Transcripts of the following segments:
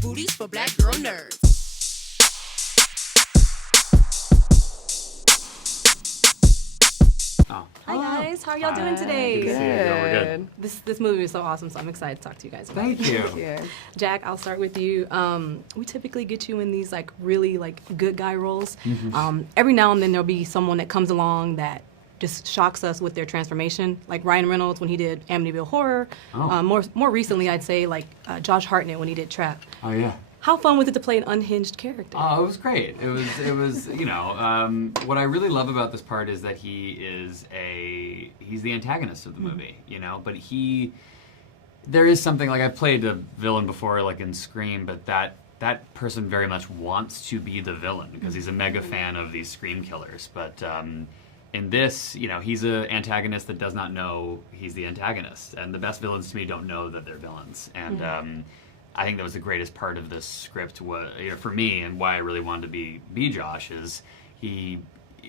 booties for black girl nerds. Oh. Hi guys, how are y'all doing today? Good. We're good. This movie is so awesome, so I'm excited to talk to you guys about it. Thank you. Thank you. Jack, I'll start with you. We typically get you in these like really like good guy roles. Every now and then there'll be someone that comes along that just shocks us with their transformation, like Ryan Reynolds when he did Amityville Horror. Oh. More recently, I'd say like Josh Hartnett when he did Trap. Oh yeah. How fun was it to play an unhinged character? Oh, it was great. It was, you know, what I really love about this part is that he's the antagonist of the movie, you know, but there is something, like I've played a villain before, like in Scream, but that person very much wants to be the villain because he's a mega fan of these Scream killers, but in this, you know, he's an antagonist that does not know he's the antagonist, and the best villains to me don't know that they're villains, and I think that was the greatest part of this script for me, and why I really wanted to be Josh is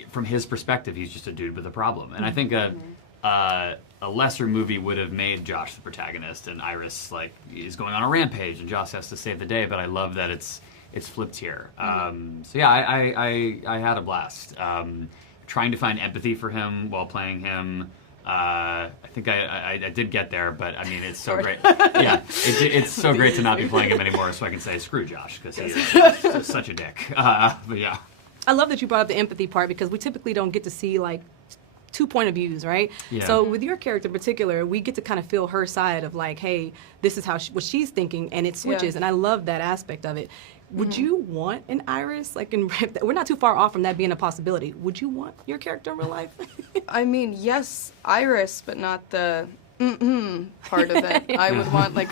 from his perspective, he's just a dude with a problem. And I think a lesser movie would have made Josh the protagonist, and Iris like is going on a rampage, and Josh has to save the day. But I love that it's flipped here. So yeah, I had a blast trying to find empathy for him while playing him. I think I did get there, but I mean, it's so great. Yeah, it's so great to not be playing him anymore, so I can say screw Josh because he is just such a dick. But yeah, I love that you brought up the empathy part because we typically don't get to see like two point of views, right? Yeah. So with your character in particular, we get to kind of feel her side of like, hey, this is how what she's thinking, and it switches, and I love that aspect of it. Would you want an Iris? Like, we're not too far off from that being a possibility. Would you want your character in real life? I mean, yes, Iris, but not the part of it. I would want like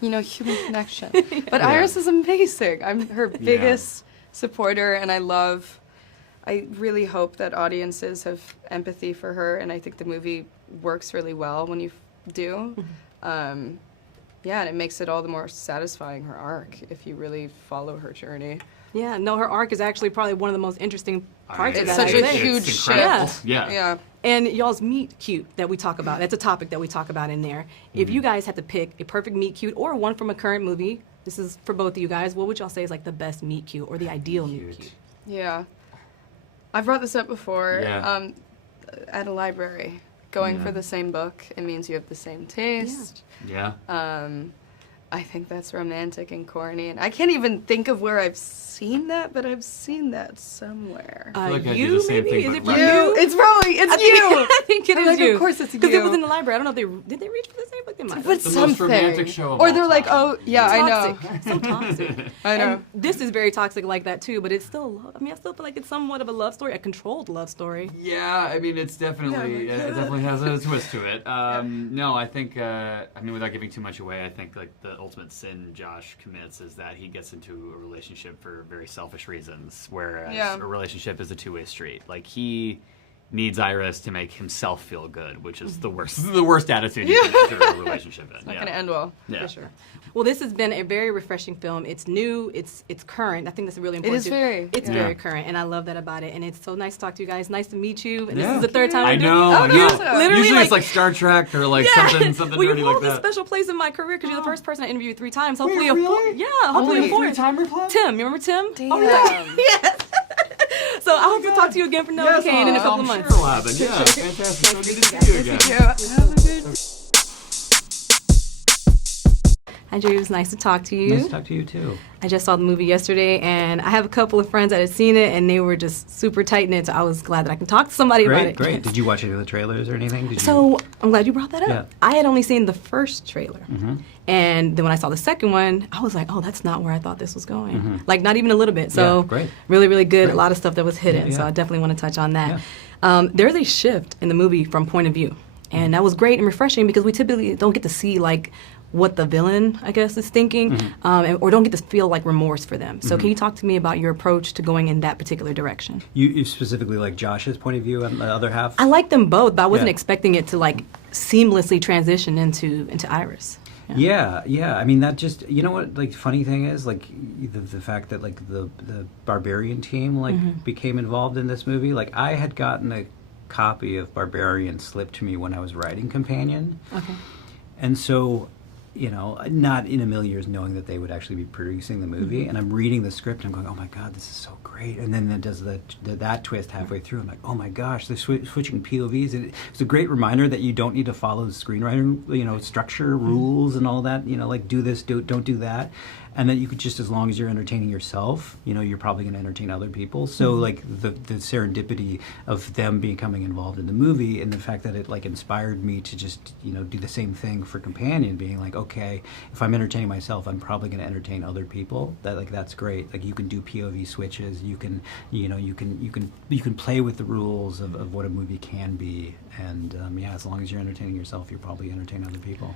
human connection. But Iris is amazing. I'm her biggest supporter, and I really hope that audiences have empathy for her, and I think the movie works really well when you do. Yeah, and it makes it all the more satisfying, her arc, if you really follow her journey. Yeah, no, her arc is actually probably one of the most interesting parts of that. It's such a huge shift. Yeah. And y'all's meet cute that we talk about, that's a topic that we talk about in there. If you guys had to pick a perfect meet cute or one from a current movie, this is for both of you guys, what would y'all say is like the best meet cute or the ideal meet cute? Yeah. I've brought this up before. Yeah. At a library. Going for the same book, it means you have the same taste. Yeah. I think that's romantic and corny, and I can't even think of where I've seen that, but I've seen that somewhere. I feel like I do You the same maybe? thing, Is but it right. for you? It's probably, it's you! I think it is like, you. of course it's you. Because it was in the library. I don't know if did they reach for the same book? They might have. But The something. most romantic show of Or all they're like, time. oh, yeah, I know. Toxic. So toxic. I know. And this is very toxic like that too, but it's still a love. I mean, I still feel like it's somewhat of a love story, a controlled love story. Yeah, I mean, it's definitely it definitely has a twist to it. No, I think I mean, without giving too much away, I think like the ultimate sin Josh commits is that he gets into a relationship for very selfish reasons, whereas a relationship is a two-way street. Like he needs Iris to make himself feel good, which is the worst attitude you can enter a relationship in. It's not going to end well. Yeah. For sure. Well, this has been a very refreshing film. It's new. It's current. I think that's really important. is very. It's Yeah. very current, and I love that about it. And it's so nice to talk to you guys. Nice to meet you. And Yeah. this is the third time I we're doing know. it. Oh, yeah. no. Literally, Usually like- it's like Star Trek or like something well, dirty you like hold a that. special place in my career because you're the first person I interviewed 3 times. Wait, Hopefully a really? fourth. Yeah, hopefully Only a fourth. three-timer club? Tim, you remember Tim? Damn. Oh, yeah. Yes. So I hope to talk to you again for Noah Kane in a couple of months. Sure will happen. Yeah, fantastic. So good to see you again. Hi, Drew. It was nice to talk to you. Nice to talk to you too. I just saw the movie yesterday, and I have a couple of friends that had seen it, and they were just super tight-knit, so I was glad that I can talk to somebody about it. Great. Did you watch any of the trailers or anything? Did you? So I'm glad you brought that up. Yeah. I had only seen the first trailer. And then when I saw the second one, I was like, oh, that's not where I thought this was going. Like, not even a little bit. So Yeah, great. really, really good. Great. A lot of stuff that was hidden. Yeah. So I definitely want to touch on that. There's a shift in the movie from point of view. And that was great and refreshing because we typically don't get to see, like, what the villain, I guess, is thinking, or don't get to feel like remorse for them. So can you talk to me about your approach to going in that particular direction? You specifically like Josh's point of view on the other half? I like them both, but I wasn't Yeah. expecting it to like seamlessly transition into Iris. Yeah. I mean, that just, you know what, like, funny thing is, like, the fact that, like, the Barbarian team, like, became involved in this movie. Like, I had gotten a copy of Barbarian slipped to me when I was writing Companion. Okay. And so you know, not in a million years knowing that they would actually be producing the movie. And I'm reading the script and I'm going, oh my God, this is so great. And then it does that twist halfway through. I'm like, oh my gosh, they're switching POVs. It's a great reminder that you don't need to follow the screenwriting, you know, structure, rules and all that, you know, like do this, don't do that. And that you could just, as long as you're entertaining yourself, you know, you're probably going to entertain other people. So like the serendipity of them becoming involved in the movie, and the fact that it like inspired me to just, you know, do the same thing for Companion, being like, okay, if I'm entertaining myself, I'm probably going to entertain other people. That's great. Like you can do POV switches. You can, you know, you can play with the rules of what a movie can be. And yeah, as long as you're entertaining yourself, you're probably entertaining other people.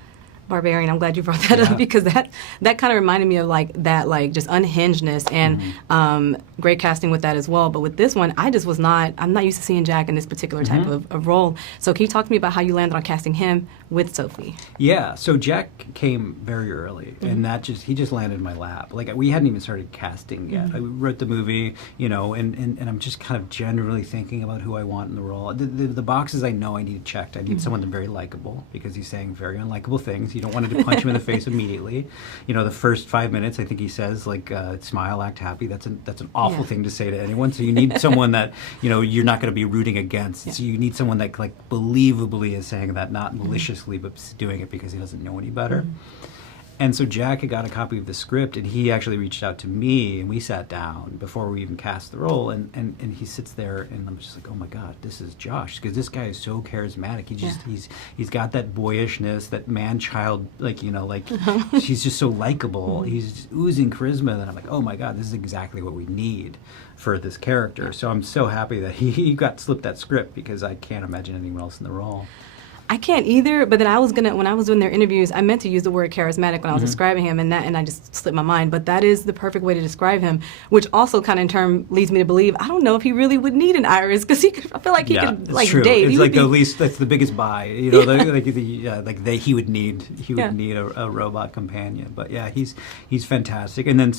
Barbarian. I'm glad you brought that up, because that kind of reminded me of like that, like just unhingedness, and great casting with that as well. But with this one, I'm not used to seeing Jack in this particular type of role. So can you talk to me about how you landed on casting him with Sophie? Yeah, so Jack came very early, and he just landed in my lap. Like we hadn't even started casting yet. I wrote the movie, you know, and I'm just kind of generally thinking about who I want in the role. The boxes I know I need checked. I need someone that's very likable, because he's saying very unlikable things. You don't want to punch him in the face immediately. You know, the first 5 minutes, I think he says, like, smile, act happy. That's an awful thing to say to anyone. So you need someone that, you know, you're not going to be rooting against. So you need someone that, like, believably is saying that, not maliciously, but doing it because he doesn't know any better. And so Jack had got a copy of the script, and he actually reached out to me, and we sat down before we even cast the role, and he sits there, and I'm just like, oh my God, this is Josh, because this guy is so charismatic. He's got that boyishness, that man-child, like, you know, like, he's just so likable. He's just oozing charisma, that I'm like, oh my God, this is exactly what we need for this character. So I'm so happy that he got slipped that script, because I can't imagine anyone else in the role. I can't either, but then when I was doing their interviews, I meant to use the word charismatic when I was describing him, and I just slipped my mind. But that is the perfect way to describe him, which also kind of in turn leads me to believe, I don't know if he really would need an iris, because I feel like he could, like, true. date. It's like the least, that's the biggest buy, you know, he would need a robot companion. But yeah, he's fantastic. And then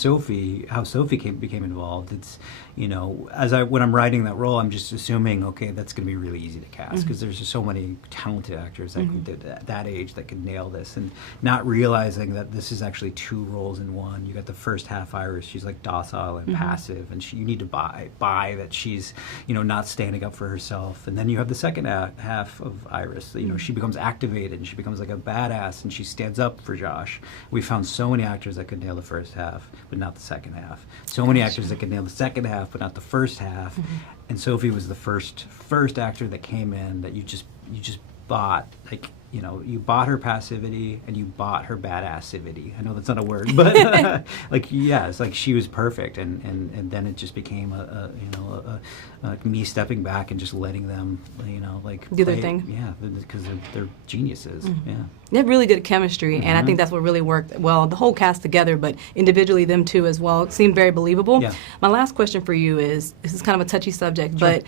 how Sophie became involved, it's, you know, when I'm writing that role, I'm just assuming, okay, that's going to be really easy to cast, because there's just so many talented actors at that age that could nail this, and not realizing that this is actually two roles in one. You got the first half Iris, she's like docile and passive, and you need to buy that she's, you know, not standing up for herself. And then you have the second half of Iris, you know, she becomes activated, and she becomes like a badass, and she stands up for Josh. We found so many actors that could nail the first half, but not the second half. So many actors that could nail the second half, but not the first half. And Sophie was the first actor that came in that you just bought, like, you know, you bought her passivity and you bought her badassivity. I know that's not a word, but like, yeah, it's like she was perfect, and then it just became me stepping back and just letting them, you know, like do their thing. Yeah, because they're geniuses. Yeah, they have really good chemistry, and I think that's what really worked well. The whole cast together, but individually them two as well, it seemed very believable. Yeah. My last question for you is, this is kind of a touchy subject, but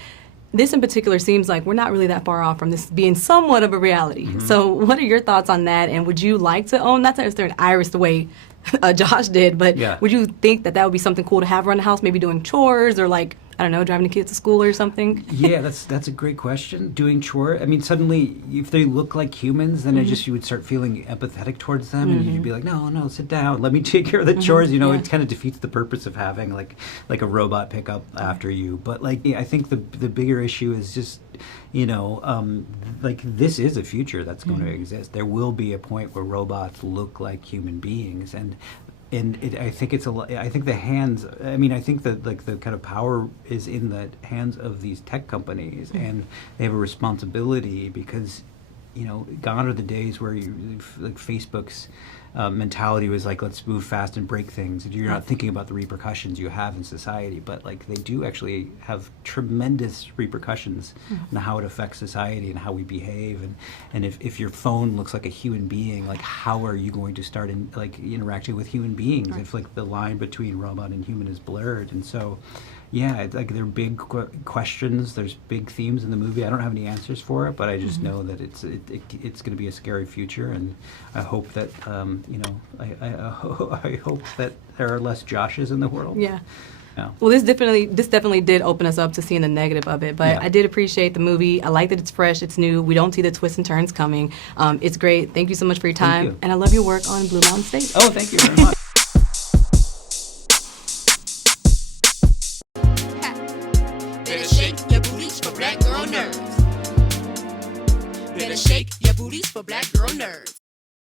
this in particular seems like we're not really that far off from this being somewhat of a reality. So what are your thoughts on that? And would you like to own, not to necessarily an Iris the way Josh did, but would you think that would be something cool to have around the house, maybe doing chores, or like, I don't know, driving the kids to school or something? Yeah, that's a great question. Doing chores. I mean, suddenly, if they look like humans, then you would start feeling empathetic towards them, and you'd be like, no, sit down, let me take care of the chores. You know, it kind of defeats the purpose of having like a robot pick up after you. But like, I think the bigger issue is just, you know, like, this is a future that's going to exist. There will be a point where robots look like human beings, and I think I think the hands. I mean, I think that, like, the kind of power is in the hands of these tech companies, and they have a responsibility, because, you know, gone are the days where like Facebook's mentality was like, let's move fast and break things. And you're not thinking about the repercussions you have in society, but like, they do actually have tremendous repercussions on how it affects society and how we behave. And if your phone looks like a human being, like, how are you going to start interacting with human beings if like the line between robot and human is blurred? And so, yeah, it's like, there are big questions. There's big themes in the movie. I don't have any answers for it, but I just know that it's going to be a scary future, and I hope that I hope that there are less Joshes in the world. Yeah. No. Well, this definitely did open us up to seeing the negative of it, but Yeah. I did appreciate the movie. I like that it's fresh, it's new. We don't see the twists and turns coming. It's great. Thank you so much for your time, you. and I love your work on Blue Mountain State. Oh, thank you very much. Better shake your booties for black girl nerves. Better shake your booties for black girl nerves.